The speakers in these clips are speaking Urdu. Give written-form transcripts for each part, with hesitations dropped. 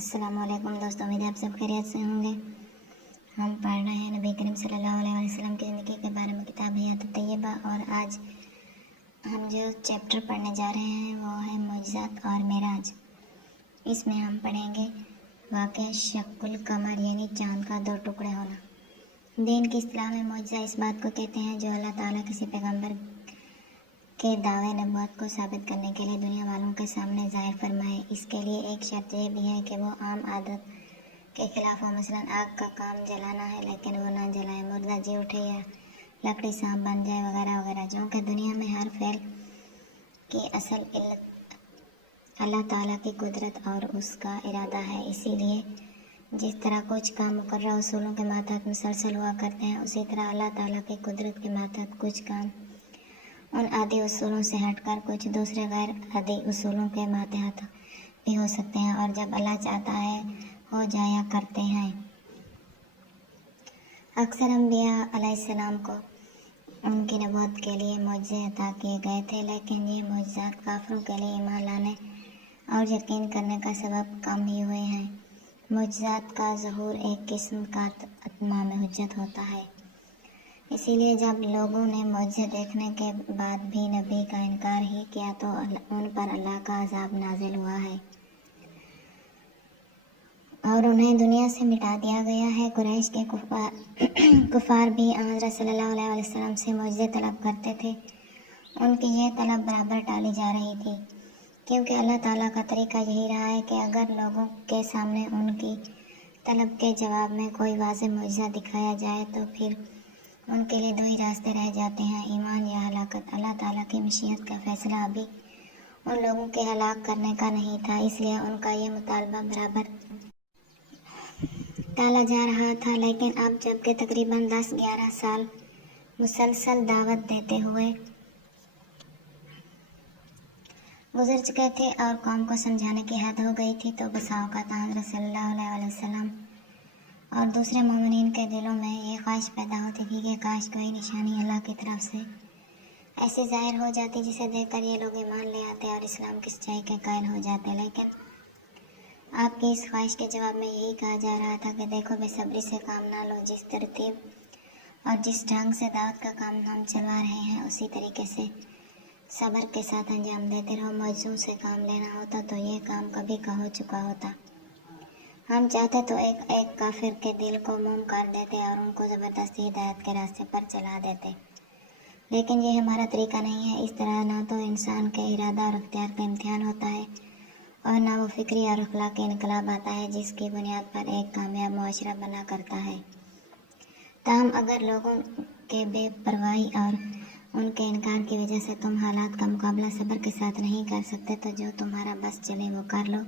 السلام علیکم دوستوں، امید ہے آپ سب خیریت سے ہوں گے۔ ہم پڑھ رہے ہیں نبی کریم صلی اللہ علیہ وسلم کی زندگی کے بارے میں کتاب حیات طیبہ، اور آج ہم جو چیپٹر پڑھنے جا رہے ہیں وہ ہے معجزات اور معراج۔ اس میں ہم پڑھیں گے واقعہ شق القمر یعنی چاند کا دو ٹکڑے ہونا۔ دین کی اصطلاح میں معجزہ اس بات کو کہتے ہیں جو اللہ تعالیٰ کسی پیغمبر کے دعوے نبوت کو ثابت کرنے کے لیے دنیا والوں کے سامنے ظاہر فرمائے۔ اس کے لیے ایک شرط یہ بھی ہے کہ وہ عام عادت کے خلاف ہو، مثلاً آگ کا کام جلانا ہے لیکن وہ نہ جلائے، مردہ جی اٹھے یا لکڑی سانپ بن جائے وغیرہ وغیرہ۔ جو کہ دنیا میں ہر فعل کی اصل علت اللہ تعالیٰ کی قدرت اور اس کا ارادہ ہے۔ اسی لیے جس طرح کچھ کام مقررہ اصولوں کے ماتحت مسلسل ہوا کرتے ہیں، اسی طرح اللہ تعالیٰ کی قدرت کے ماتحت کچھ کام ان عادی اصولوں سے ہٹ کر کچھ دوسرے غیر عادی اصولوں کے ماتحت بھی ہو سکتے ہیں، اور جب اللہ چاہتا ہے ہو جایا کرتے ہیں۔ اکثر انبیاء علیہ السلام کو ان کی نبوت کے لیے معجزے عطا کیے گئے تھے، لیکن یہ معجزات کافروں کے لیے ایمان لانے اور یقین کرنے کا سبب کم ہی ہوئے ہیں۔ معجزات کا ظہور ایک قسم کا اتمام حجت ہوتا ہے۔ اسی لیے جب لوگوں نے معجزے دیکھنے کے بعد بھی نبی کا انکار ہی کیا تو ان پر اللہ کا عذاب نازل ہوا ہے اور انہیں دنیا سے مٹا دیا گیا ہے۔ قریش کے کفار بھی حضرت صلی اللہ علیہ وسلم سے معجزے طلب کرتے تھے۔ ان کی یہ طلب برابر ٹالی جا رہی تھی، کیونکہ اللہ تعالیٰ کا طریقہ یہی رہا ہے کہ اگر لوگوں کے سامنے ان کی طلب کے جواب میں کوئی واضح معجزہ دکھایا جائے تو پھر ان کے لیے دو ہی راستے رہ جاتے ہیں، ایمان یا ہلاکت۔ اللہ تعالیٰ کی مشیت کا فیصلہ ابھی ان لوگوں کے ہلاک کرنے کا نہیں تھا، اس لیے ان کا یہ مطالبہ برابر ٹالا جا رہا تھا۔ لیکن اب جب کہ تقریباً 10-11 سال مسلسل دعوت دیتے ہوئے گزر چکے تھے اور قوم کو سمجھانے کی حد ہو گئی تھی، تو بسا اوقات حضرت صلی اللہ علیہ وسلم اور دوسرے مومنین کے دلوں میں یہ خواہش پیدا ہوتی تھی کہ کاش کوئی نشانی اللہ کی طرف سے ایسی ظاہر ہو جاتی جسے دیکھ کر یہ لوگ ایمان لے آتے اور اسلام کی سچائی کے قائل ہو جاتے۔ لیکن آپ کی اس خواہش کے جواب میں یہی کہا جا رہا تھا کہ دیکھو، بے صبری سے کام نہ لو، جس ترتیب اور جس ڈھنگ سے دعوت کا کام ہم چلوا رہے ہیں اسی طریقے سے صبر کے ساتھ انجام دیتے رہو۔ معجزوں سے کام لینا ہوتا تو یہ کام کبھی کا ہو چکا ہوتا۔ ہم چاہتے تو ایک ایک کافر کے دل کو موم کر دیتے اور ان کو زبردستی ہدایت کے راستے پر چلا دیتے، لیکن یہ ہمارا طریقہ نہیں ہے۔ اس طرح نہ تو انسان کے ارادہ اور اختیار کا امتحان ہوتا ہے اور نہ وہ فکری اور اخلاقی انقلاب آتا ہے جس کی بنیاد پر ایک کامیاب معاشرہ بنا کرتا ہے۔ تاہم اگر لوگوں کے بے پرواہی اور ان کے انکار کی وجہ سے تم حالات کا مقابلہ صبر کے ساتھ نہیں کر سکتے تو جو تمہارا بس چلے وہ کر لو،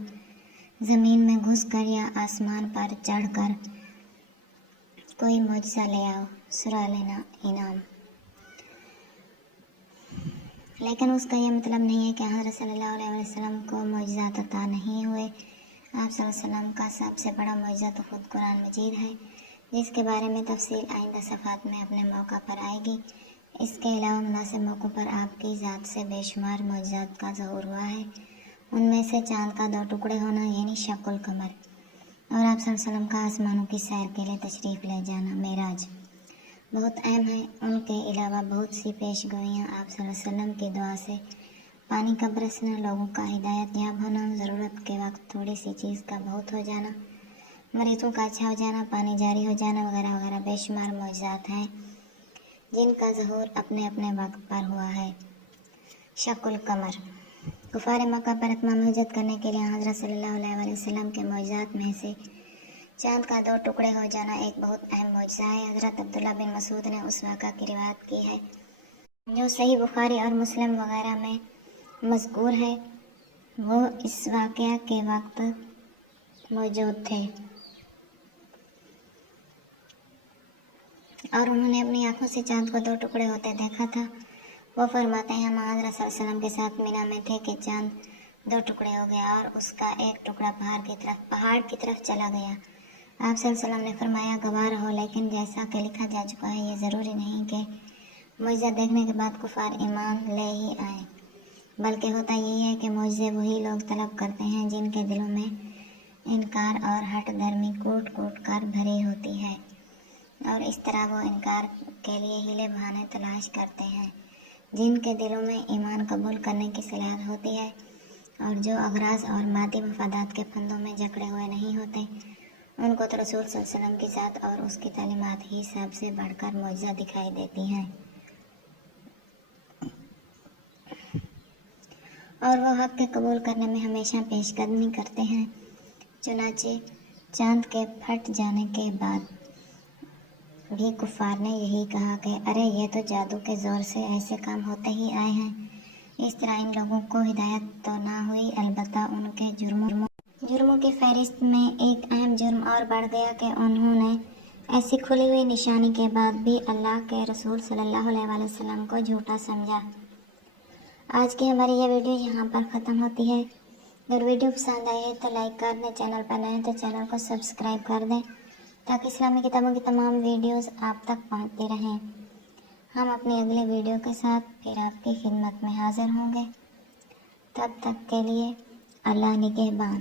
زمین میں گھس کر یا آسمان پر چڑھ کر کوئی معجزہ لے آؤ، سورہ انعام۔ لیکن اس کا یہ مطلب نہیں ہے کہ حضرت صلی اللہ علیہ وسلم کو معجزات عطا نہیں ہوئے۔ آپ صلی اللہ علیہ وسلم کا سب سے بڑا معجزہ تو خود قرآن مجید ہے، جس کے بارے میں تفصیل آئندہ صفحات میں اپنے موقع پر آئے گی۔ اس کے علاوہ مناسب موقعوں پر آپ کی ذات سے بے شمار معجزات کا ظہور ہوا ہے، ان میں سے چاند کا دو ٹکڑے ہونا یعنی شق القمر، اور آپ صلی اللہ علیہ وسلم کا آسمانوں کی سیر کے لیے تشریف لے جانا، معراج، بہت اہم ہے۔ ان کے علاوہ بہت سی پیش گوئیاں، آپ صلی اللہ علیہ وسلم کی دعا سے پانی کا برسنا، لوگوں کا ہدایت یاب ہونا، ضرورت کے وقت تھوڑی سی چیز کا بہت ہو جانا، مریضوں کا اچھا ہو جانا، پانی جاری ہو جانا وغیرہ وغیرہ بے شمار معجزات ہیں جن کا ظہور اپنے اپنے وقت پر ہوا ہے۔ شق القمر، کفار مکہ پر اتمام حجت کرنے کے لیے حضرت صلی اللہ علیہ وسلم کے معجزات میں سے چاند کا دو ٹکڑے ہو جانا ایک بہت اہم معجزہ ہے۔ حضرت عبداللہ بن مسعود نے اس واقعہ کی روایت کی ہے جو صحیح بخاری اور مسلم وغیرہ میں مذکور ہے۔ وہ اس واقعہ کے وقت موجود تھے اور انہوں نے اپنی آنکھوں سے چاند کو دو ٹکڑے ہوتے دیکھا تھا۔ وہ فرماتے ہیں ہم حضرت صلی اللہ علیہ وسلم کے ساتھ مینا میں تھے کہ چاند دو ٹکڑے ہو گیا اور اس کا ایک ٹکڑا پہاڑ کی طرف چلا گیا۔ آپ صلی اللہ علیہ وسلم نے فرمایا گواہ رہو، لیکن جیسا کہ لکھا جا چکا ہے یہ ضروری نہیں کہ معجزہ دیکھنے کے بعد کفار ایمان لے ہی آئیں، بلکہ ہوتا یہی ہے کہ معجزے وہی لوگ طلب کرتے ہیں جن کے دلوں میں انکار اور ہٹ درمی کوٹ کوٹ کر بھری ہوتی ہے، اور اس طرح وہ انکار کے لیے ہیلے بہانے تلاش کرتے ہیں۔ جن کے دلوں میں ایمان قبول کرنے کی صلاحیت ہوتی ہے اور جو اغراض اور مادی مفادات کے پھندوں میں جکڑے ہوئے نہیں ہوتے، ان کو تو رسول صلی اللہ علیہ وسلم کی ذات اور اس کی تعلیمات ہی سب سے بڑھ کر معجزہ دکھائی دیتی ہیں، اور وہ حق کے قبول کرنے میں ہمیشہ پیش قدمی کرتے ہیں۔ چنانچہ چاند کے پھٹ جانے کے بعد بھی کفار نے یہی کہا کہ ارے یہ تو جادو کے زور سے ایسے کام ہوتے ہی آئے ہیں۔ اس طرح ان لوگوں کو ہدایت تو نہ ہوئی، البتہ ان کے جرموں کی فہرست میں ایک اہم جرم اور بڑھ گیا کہ انہوں نے ایسی کھلی ہوئی نشانی کے بعد بھی اللہ کے رسول صلی اللہ علیہ وآلہ وسلم کو جھوٹا سمجھا۔ آج کی ہماری یہ ویڈیو یہاں پر ختم ہوتی ہے۔ اگر ویڈیو پسند آئی ہے تو لائک کر دیں، چینل پر نئے ہیں تو چینل کو سبسکرائب کر دیں تاکہ اسلامی کتابوں کی تمام ویڈیوز آپ تک پہنچتی رہیں۔ ہم اپنی اگلی ویڈیو کے ساتھ پھر آپ کی خدمت میں حاضر ہوں گے۔ تب تک کے لیے اللہ نگہبان۔